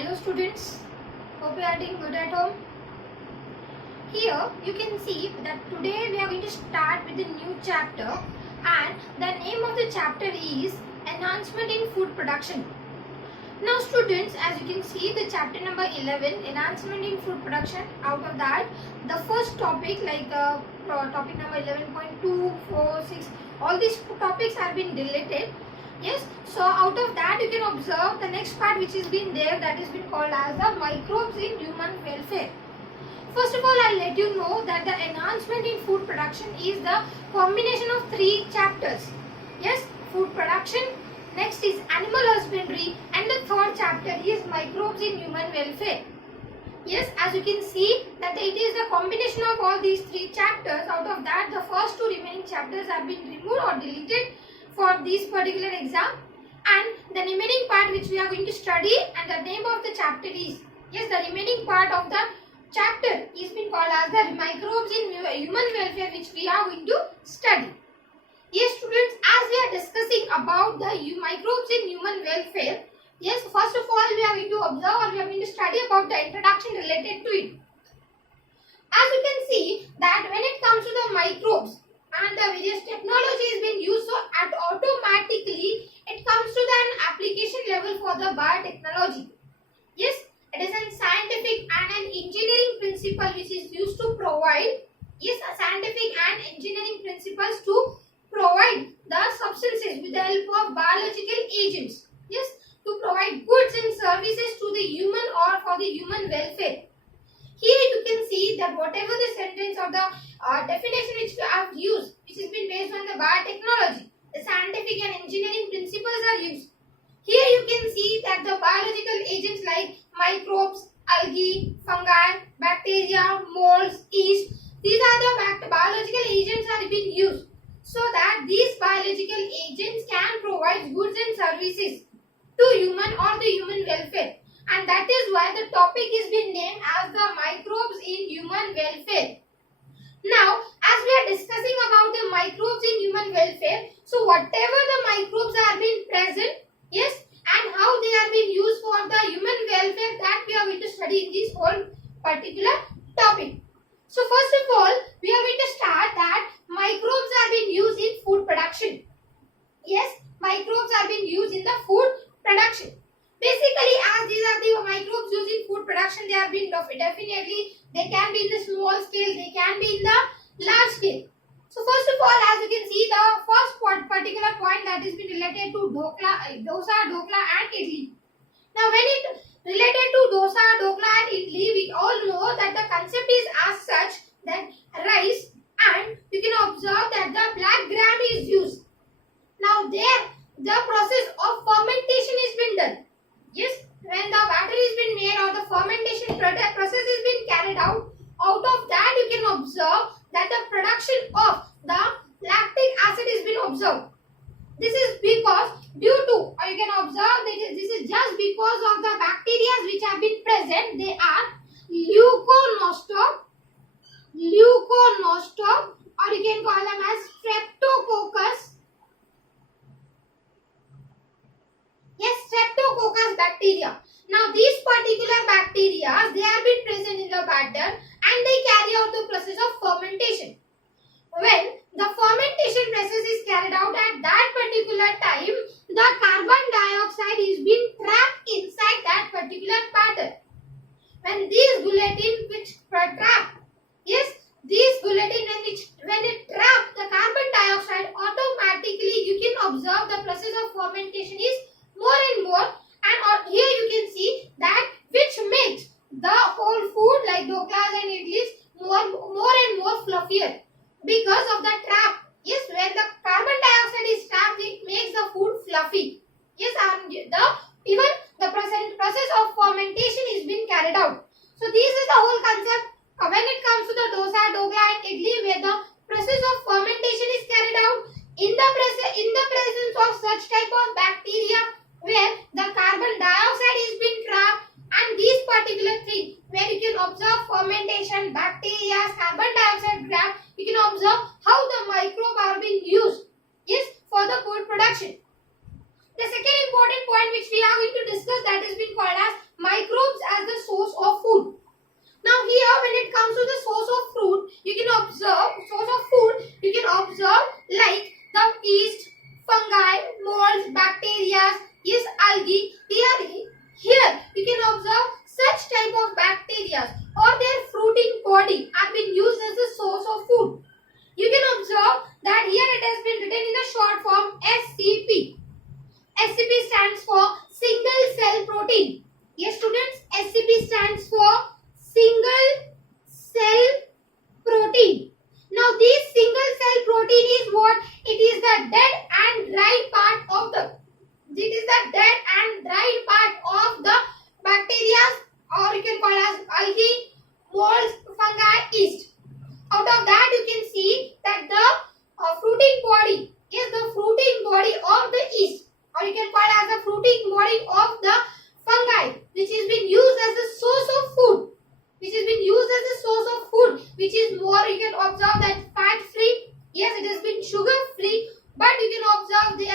Hello students, hope you are doing good at home. Here you can see that today we are going to start with a new chapter, and the name of the chapter is Enhancement in Food Production. Now students, as you can see the chapter number 11, Enhancement in Food Production. Out of that, the first topic like topic number 11.2, 4, 6, all these topics have been deleted. Yes, so out of that you can observe the next part which has been there, that has been called as the microbes in human welfare. First of all, I'll let you know that the enhancement in food production is the combination of 3 chapters. Yes, food production, next is animal husbandry, and the third chapter is microbes in human welfare. Yes, as you can see that it is the combination of all these 3 chapters. Out of that, the first 2 remaining chapters have been removed or deleted for this particular exam, and the remaining part which we are going to study, and the name of the chapter is, yes, the remaining part of the chapter is been called as the microbes in human welfare, which we are going to study. Yes students, as we are discussing about the microbes in human welfare, yes, first of all we are going to observe or we are going to study about the introduction related to it. As you can see that when it comes to the microbes and the various technology is being used, so automatically it comes to an application level for the biotechnology. Yes, it is a scientific and an engineering principle which is used to provide, yes, a scientific and engineering principles to provide the substances with the help of biological agents, yes, to provide goods and services to the human or for the human welfare. Here you can see that whatever the sentence or the definition which we have used, which has been based on the biotechnology, the scientific and engineering principles are used. Here you can see that the biological agents like microbes, algae, fungi, bacteria, molds, yeast, these are the biological agents are being used, so that these biological agents can provide goods and services to human or the human welfare. And that is why the topic is been named as the microbes in human welfare. Now, as we are discussing about the microbes in human welfare, so whatever the microbes are being present, yes, and how they are being used for the human welfare, that we are going to study in this whole particular topic. So first of all, we are going to start that microbes are being used in food production. Yes, microbes are being used in the food production. Basically, as these are the microbes used in food production, they are being definitely, they can be in the small scale, they can be in the large scale. So first of all, as you can see, the first particular point that is been related to dosa, dokla and idli. Now when it related to dosa, dokla and idli, we all know that the concept is as such that rice, and you can observe that the black gram is used. Now there the process of fermentation is been done. Yes, when the batter is been made or the fermentation process is been carried out of that you can observe that the production of the lactic acid is been observed. This is because due to, or you can observe that this is just because of the bacteria which have been present. They are leuconostoc, or you can call them as streptococcus. Yes, streptococcus bacteria. Now these particular bacteria, they have been present in the batter and they carry out the process of fermentation. When the fermentation process is carried out at that particular time, the carbon dioxide is being trapped inside that particular batter. When these gelatin which trap, yes, these gelatin when it trap the carbon dioxide, automatically you can observe the process of fermentation is more and more, and here you can see that which makes the whole food like doklas and idlis more and more fluffier because of the trap. Yes, when the carbon dioxide is trapped, it makes the food fluffy. Yes, and even the process of fermentation is being carried out. So this is the whole concept when it comes to the dosa, dokla and idli, where the process of fermentation is carried out in the presence of such type of bacteria, where the carbon dioxide is being trapped, and these particular things where you can observe fermentation, bacteria, carbon dioxide trap, you can observe how the microbes are being used, yes, for the food production. The second important point which we are going to discuss, that has been called as microbes as the source of food. Now here when it comes to the source of food, you can observe like the yeast, fungi, molds, bacteria, yes, algae. Here you can observe such type of bacteria or their fruiting body have been used as the source of food. You can observe that here it has been written in the short form SPP. SCP stands for single cell protein. Yes students, SCP stands for single cell protein. Now this single cell protein is what? It is the dead and dried part of the bacteria, or you can call as algae, molds, fungi, yeast. Out of that you can see that the fruiting body is the fruiting body of the yeast, or you can call as the fruiting body of the fungi, which has been used as the source of food. Which is more, you can observe that fat free. Yes, it has been sugar free, but you can observe they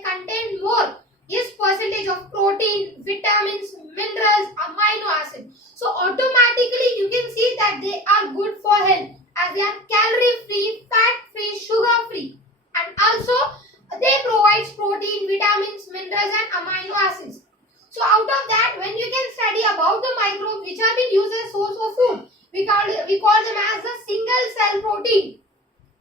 contain more, yes, percentage of protein, vitamins, minerals, amino acid. So automatically you can see that they are good for health as they are calorie free, fat free, sugar free, and also they provide protein, vitamins, minerals, and amino acids. So out of that, when you can study about the microbes which have been used as source of food, we call them as the single cell protein.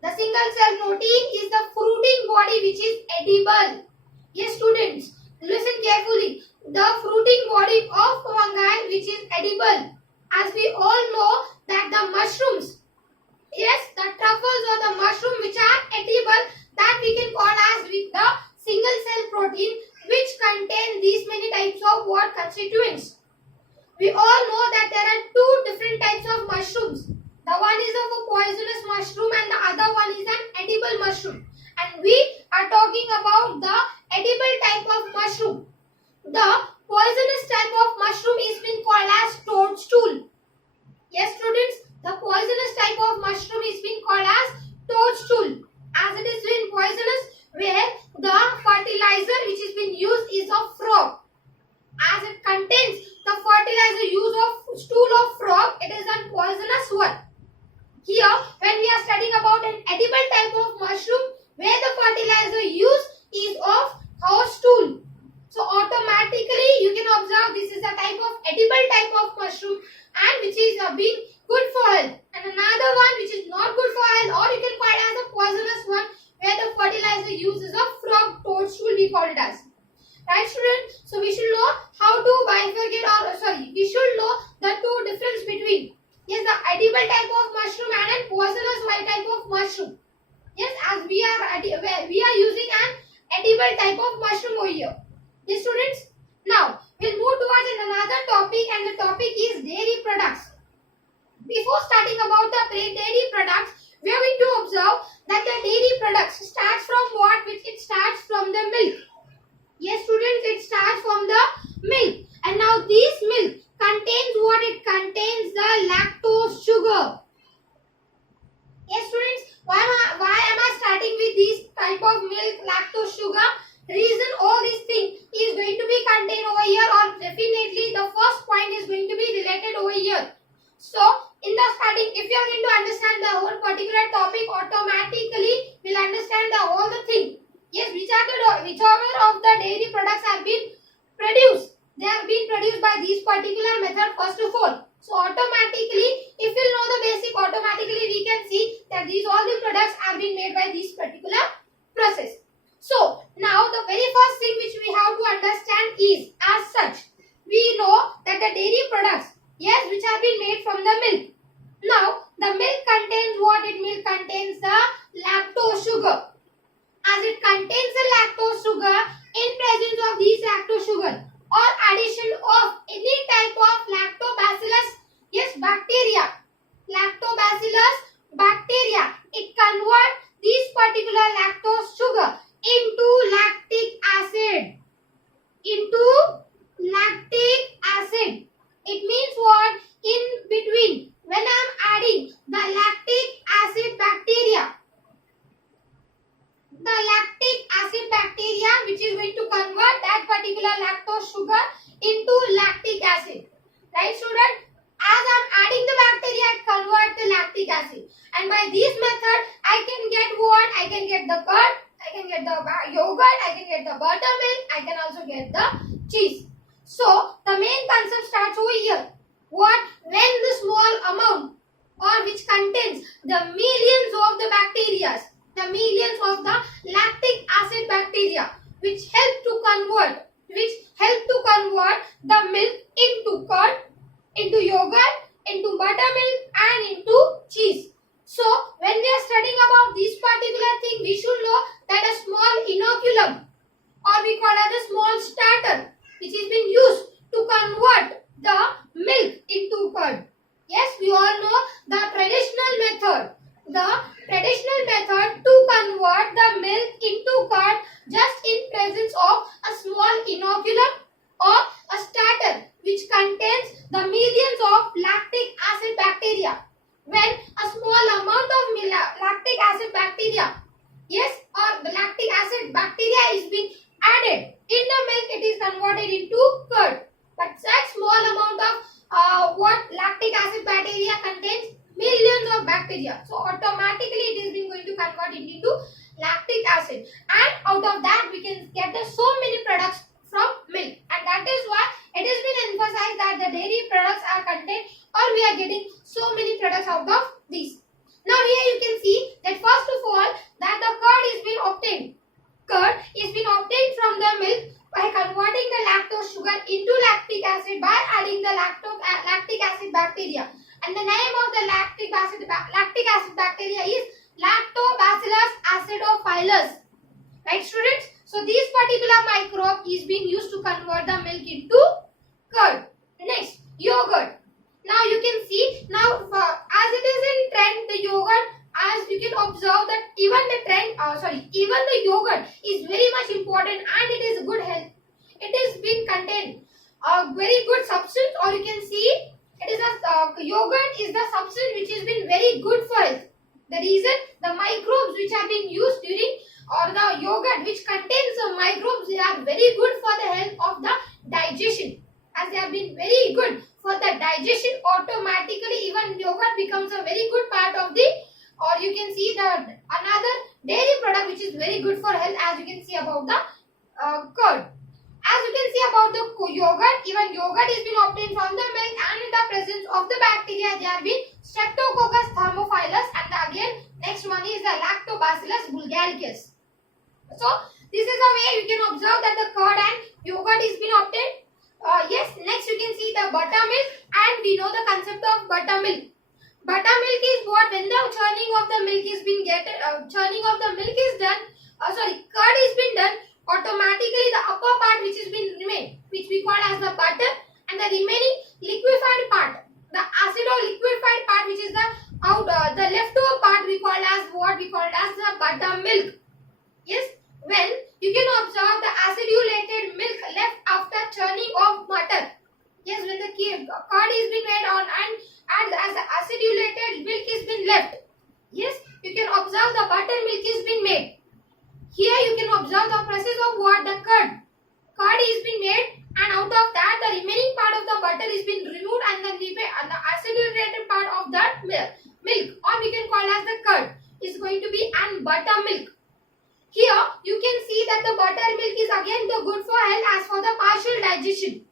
The single cell protein is the fruiting body which is edible. Yes students, listen carefully. The fruiting body of fungi which is edible. As we all know that the mushrooms, yes, the truffles or the mushroom which are edible, that we can call as with the single cell protein, which contain these many types of what constituents. We all know that there are two different types of mushrooms. The one is of a poisonous mushroom and the other one is an edible mushroom. And we are talking about the edible type of mushroom. The poisonous type of mushroom is been called as toadstool. Yes students, the poisonous type of mushroom is been called as toadstool, as it is been poisonous, where the fertilizer which is been used is of frog. As it contains the fertilizer use of stool of frog, it is a poisonous one. Here when we are studying about an edible type of mushroom where the fertilizer used is of horse stool. So automatically you can observe this is a type of edible type of mushroom and which is being good for health. And another one which is not good for health, or you can call it as a poisonous one, where the fertilizer uses of frog toadstool, we call it as. Right students? So we should know how to bifurcate, we should know the two difference between, yes, the edible type of mushroom and a poisonous type of mushroom. Yes, as we are using an edible type of mushroom over here. Yes students? Now we'll move towards another topic, and the topic is dairy products. Before starting about the dairy products, we are going to observe that the dairy products starts from what? Which it starts from the milk. Yes students, it starts from the milk, and now this milk contains what? It contains the lactose sugar. Yes students, why am I starting with this type of milk, lactose sugar? Reason all these things is going to be contained over here, or definitely the first point is going to be related over here. So in the starting, if you are going to understand the whole particular topic, automatically will understand the whole thing. Yes, whichever of the dairy products have been produced, they have been produced by this particular method first of all. So automatically, if you know the basic, automatically we can see that these all the products have been made by this particular process. So now the very first thing which we have to understand is, as such, we know that the dairy products, yes, which have been made from the milk. Now the milk contains what? Milk contains the lactose sugar. As it contains the lactose sugar, in presence of these lactose sugar or addition of any type of lactobacillus, yes, bacteria, it converts this particular lactose sugar into lactic acid. It means what? In between, when I am adding the lactic acid bacteria, which which is going to convert that particular lactose sugar into lactic acid. Right, student? As I am adding the bacteria, it convert the lactic acid. And by this method, I can get what? I can get the curd, I can get the yogurt, I can get the buttermilk, I can also get the cheese. So, the main concept starts over here. What? When the small amount or which contains the millions of the bacteria, the millions of the lactic acid bacteria, which help to convert the milk into curd, into yogurt, into buttermilk and into cheese. So, when we are studying about this particular thing, we should know that a small inoculum, or we call it a small starter, which has been used to convert the milk into curd. Yes, we all know the traditional method. The traditional method to convert the milk into curd just in presence of a small inoculum or a starter which contains the millions of lactic acid bacteria. When a small amount of lactic acid bacteria, yes, or the lactic acid bacteria is being added in the milk, it is converted into curd. But such small amount of lactic acid bacteria contains millions of bacteria. So automatically it is being going to convert it into lactic acid. And out of that we can get so many products from milk. And that is why it has been emphasized that the dairy products are contained, or we are getting so many products out of these. Now here you can see that first of all that the curd is being obtained. Curd is being obtained from the milk by converting the lactose sugar into lactic acid by adding the lactic acid bacteria. And the name of the lactic acid bacteria is Lactobacillus acidophilus. Right, students? So this particular microbe is being used to convert the milk into curd. Next, yogurt. Now you can see, now as it is in trend, the yogurt, as you can observe that even the yogurt is very much important and it is good health. It is being contained a very good substance, or you can see it is a yogurt is the substance which has been very good for health. The reason, the microbes which have been used during, or the yogurt which contains the microbes, they are very good for the health of the digestion. As they have been very good for the digestion, automatically even yogurt becomes a very good part of the, or you can see the another dairy product which is very good for health, as you can see about the curd. As you can see about the yogurt, even yogurt is being obtained from the milk, and in the presence of the bacteria there have been Streptococcus thermophilus, and again next one is the Lactobacillus bulgaricus. So this is the way you can observe that the curd and yogurt is being obtained. Yes, next you can see the buttermilk, and we know the concept of buttermilk. Buttermilk is what, when the churning of the milk is being curd is being done, automatically the upper part which is been remain, which we call as the butter, and the remaining liquefied part, the acid or liquefied part, which is the leftover part, we call as the buttermilk. Yes, when you can observe the acidulated milk left after churning of butter. Yes, when the curd is being made on and as the acidulated milk is been left. Yes, you can observe the buttermilk is being made. Here you can observe the process of what the curd is being made, and out of that the remaining part of the butter is being removed, and the acidulated part of that milk, or we can call as the curd, is going to be an buttermilk. Here you can see that the buttermilk is again the good for health as for the partial digestion.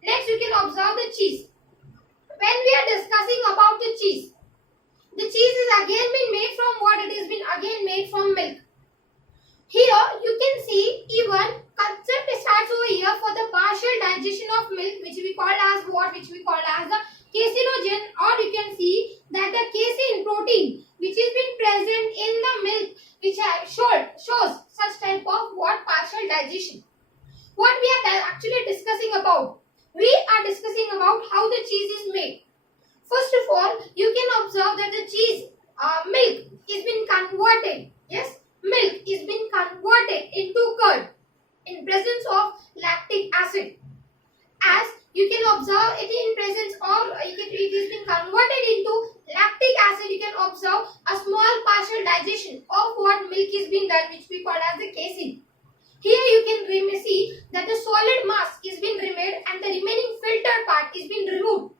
Next you can observe the cheese. When we are discussing about the cheese is again been made from what? It has been again made from milk. Here you can see even concept starts over here for the partial digestion of milk, which we call as what? Which we call as the caseinogen, or you can see that the casein protein which has been present in the milk, which shows such type of what? Partial digestion. What we are actually discussing about? We are discussing about how the cheese is made. First of all, you can observe that the cheese milk is being converted. Yes, milk is being converted into curd in presence of lactic acid. As you can observe it in presence of it is being converted into lactic acid, you can observe a small partial digestion of what milk is being done, which we call as the casein. Here you can that the solid mass is been removed and the remaining filtered part is been removed.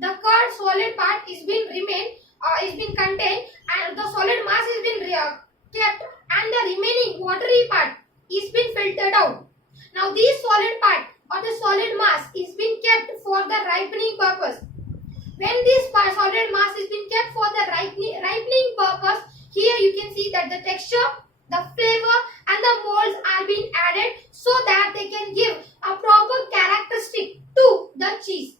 The curd solid part is been contained and the solid mass is been kept and the remaining watery part is been filtered out. Now this solid part or the solid mass is been kept for the ripening purpose. When this solid mass is been kept for the ripening purpose, here you can see that the texture, the flavor and the molds are being added so that they can give a proper characteristic to the cheese.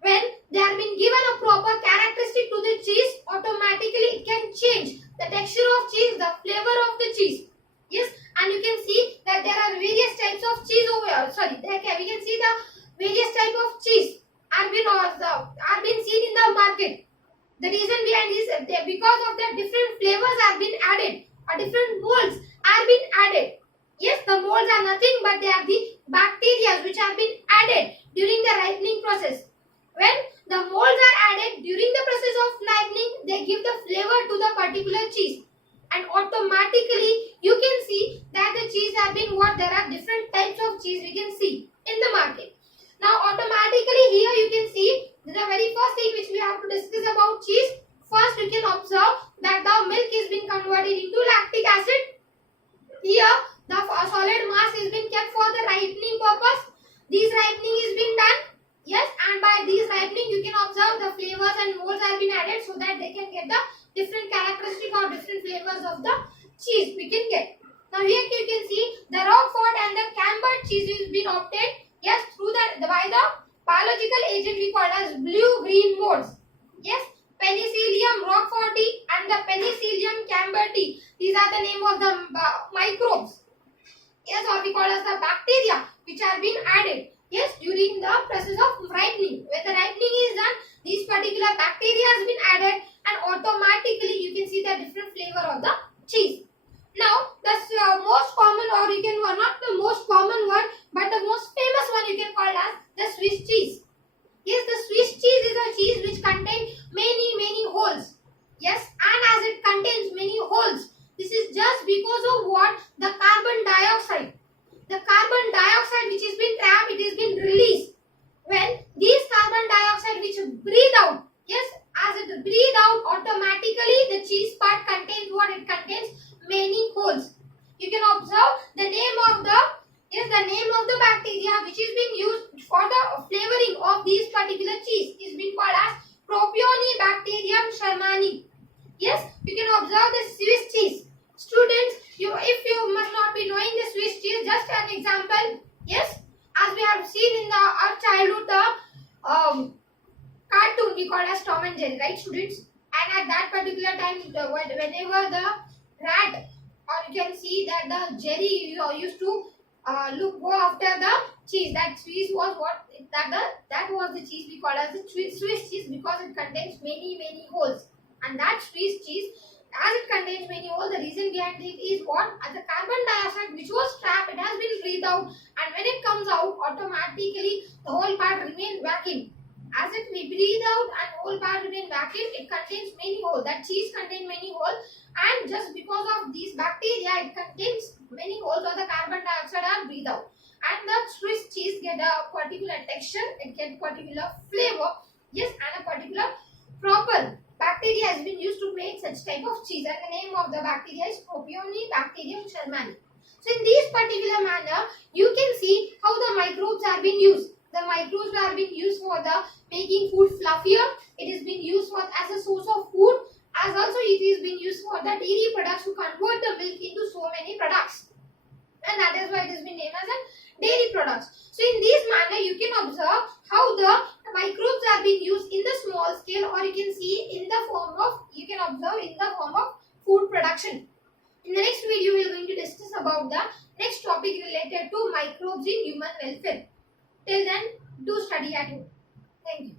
When they are being given a proper characteristic to the cheese, automatically it can change the texture of cheese, the flavor of the cheese. Yes, and you can see that there are various types of cheese over here. We can see the various type of cheese are been seen in the market. The reason behind is because of the different flavors are been added or different molds are been added. Yes, the molds are nothing but they are the bacteria which have been added during the ripening process. When the molds are added during the process of ripening, they give the flavor to the particular cheese. And automatically you can see that the cheese have been what there are different types of cheese we can see in the market. Now automatically here you can see the very first thing which we have to discuss about cheese. First you can observe that the milk is being converted into lactic acid. Here the solid mass is being kept for the ripening purpose. This ripening is being done. Yes, and by this ripening you can observe the flavors and molds have been added so that they can get the different characteristic or different flavors of the cheese we can get. Now here you can see the Roquefort and the Camembert cheese is been obtained. Yes, through by the biological agent we call as blue-green molds. Yes, Penicillium roqueforti and the Penicillium camberti. These are the name of the microbes. Yes, or we call as the bacteria which are being added. Yes, during the process of ripening. When the ripening is done, these particular bacteria has been added and automatically you can see the different flavor of the cheese. Now, the most common or you can not the most common one but the most famous one you can call as the Swiss cheese. Yes, the Swiss cheese is a cheese which contains many holes. Yes, and as it contains many holes, this is just because of what? The carbon dioxide. The carbon dioxide which has been trapped, it has been released. When this carbon dioxide which breathe out, yes, as it breathe out, automatically the cheese part contains what? It contains many holes. You can observe the name of the bacteria which is being used for the flavoring of these particular cheese is being called as Propionibacterium shermani. Yes, you can observe the Swiss cheese. Students, if you must not be knowing the Swiss cheese, just an example. Yes, as we have seen in our childhood the cartoon we call as Tom and Jerry, right students? And at that particular time, whenever the rat or you can see that the Jerry used to go after the cheese. That cheese was what? That was the cheese we call as the Swiss cheese because it contains many holes. And that Swiss cheese, as it contains many holes, the reason behind it is what? As the carbon dioxide which was trapped, it has been breathed out, and when it comes out, automatically the whole part remains vacuum. As it we breathe out and whole part remain vacuum, it contains many holes. That cheese contains many holes, and just because of these bacteria, it contains many holes or the carbon dioxide are breathed out. And the Swiss cheese get a particular texture, it get particular flavor, yes, and a particular proper bacteria has been used to make such type of cheese, and the name of the bacteria is Propionibacterium shermani. So in this particular manner, you can see how the microbes are being used. The microbes are being used for the making food fluffier. It is being used for as a source of food, as also it is being used for the dairy products to convert the milk into so many products, and that is why it has been named as a dairy products. So in this manner, you can observe how the microbes are being used in the small scale, or you can see in the form of food production. In the next video, we are going to discuss about the next topic related to microbes in human welfare. Till then, do study at home. Thank you.